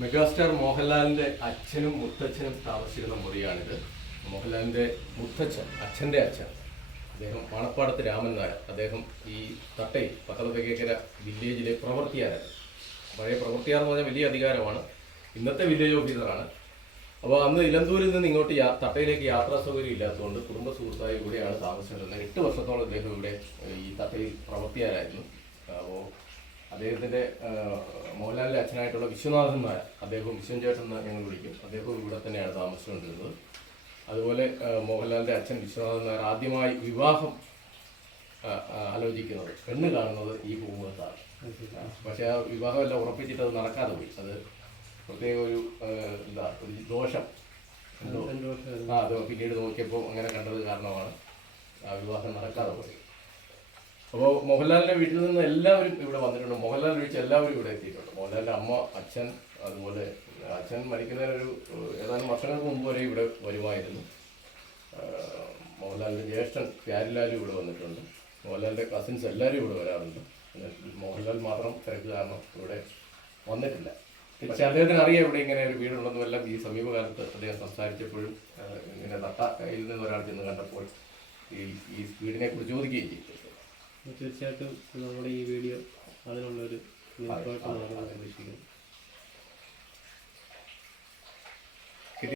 Megastar മോഹൻലാലിന്റെ അച്ഛനും മുത്തച്ഛനും താമസിച്ചിരുന്ന മുറിയാണിത്. മോഹൻലാലിന്റെ മുത്തച്ഛൻ, അച്ഛൻ്റെ അച്ഛൻ, അദ്ദേഹം മണപ്പാടത്ത് രാമൻ നായർ. അദ്ദേഹം ഈ തട്ടയിൽ പത്തനംതിട്ട വില്ലേജിലെ പ്രവർത്തിയാരാണ്. പഴയ പ്രവർത്തിയാർ എന്ന് പറഞ്ഞാൽ വലിയ അധികാരമാണ്. ഇന്നത്തെ വില്ലേജ് ഓഫീസറാണ്. അപ്പോൾ അന്ന് ഇലന്തൂരിൽ നിന്ന് ഇങ്ങോട്ട് തട്ടയിലേക്ക് യാത്രാ സൗകര്യം ഇല്ലാത്തതുകൊണ്ട് കുടുംബ സുഹൃത്തായി ഇവിടെയാണ് താമസിച്ചിരുന്നത്. 8 വർഷത്തോളം അദ്ദേഹം ഇവിടെ ഈ തട്ടയിൽ പ്രവർത്തിയാരായിരുന്നു. അപ്പോൾ അദ്ദേഹത്തിൻ്റെ മോഹൻലാലിൻ്റെ അച്ഛനായിട്ടുള്ള വിശ്വനാഥൻ നായർ, അദ്ദേഹം വിശ്വൻചേട്ടൻ എന്ന് ഞങ്ങൾ വിളിക്കും, അദ്ദേഹം ഇവിടെ തന്നെയാണ് താമസിച്ചുകൊണ്ടിരുന്നത്. അതുപോലെ മോഹൻലാലിൻ്റെ അച്ഛൻ വിശ്വനാഥൻ നായർ ആദ്യമായി വിവാഹം ആലോചിക്കുന്നത്, പെണ്ണ് കാണുന്നത് ഈ ഭൂമുഖത്താണ്. പക്ഷേ ആ വിവാഹമെല്ലാം ഉറപ്പിച്ചിട്ട് അത് നടക്കാതെ പോയി. അത് പ്രത്യേക ഒരു ഒരു ദോഷം അത് പിന്നീട് നോക്കിയപ്പോൾ അങ്ങനെ കണ്ടത് കാരണമാണ് ആ വിവാഹം നടക്കാതെ പോയത്. അപ്പോൾ മോഹൻലാലിൻ്റെ വീട്ടിൽ നിന്ന് എല്ലാവരും ഇവിടെ വന്നിട്ടുണ്ട്. മോഹൻലാൽ ഒഴിച്ച് എല്ലാവരും ഇവിടെ എത്തിയിട്ടുണ്ട്. മോഹൻലാലിൻ്റെ അമ്മ, അച്ഛൻ, അതുപോലെ അച്ഛൻ മരിക്കുന്നതിനൊരു ഏതാനും വർഷങ്ങൾക്ക് മുമ്പ് വരെ ഇവിടെ വരുമായിരുന്നു. മോഹൻലാലിൻ്റെ ജ്യേഷ്ഠൻ പ്യാരിലാലും ഇവിടെ വന്നിട്ടുണ്ട്. മോഹൻലാലിൻ്റെ കസിൻസ് എല്ലാവരും ഇവിടെ വരാറുണ്ട്. മോഹൻലാൽ മാത്രം തിരക്ക് കാരണം ഇവിടെ വന്നിട്ടില്ല. പക്ഷെ അദ്ദേഹത്തിന് അറിയാം ഇവിടെ ഇങ്ങനെ ഒരു വീടുണ്ടെന്നും എല്ലാം. ഈ സമീപകാലത്ത് അദ്ദേഹം സംസാരിച്ചപ്പോഴും ഇങ്ങനെ നട്ടയിൽ നിന്ന് ഒരാൾ ചെന്ന് കണ്ടപ്പോൾ ഈ വീടിനെ കുറിച്ച് ചോദിക്കുകയും ചെയ്തു. തീർച്ചയായിട്ടും നമ്മുടെ ഈ വീഡിയോ അതിനുള്ളൊരു ഉദ്ദേശിക്കുന്നു.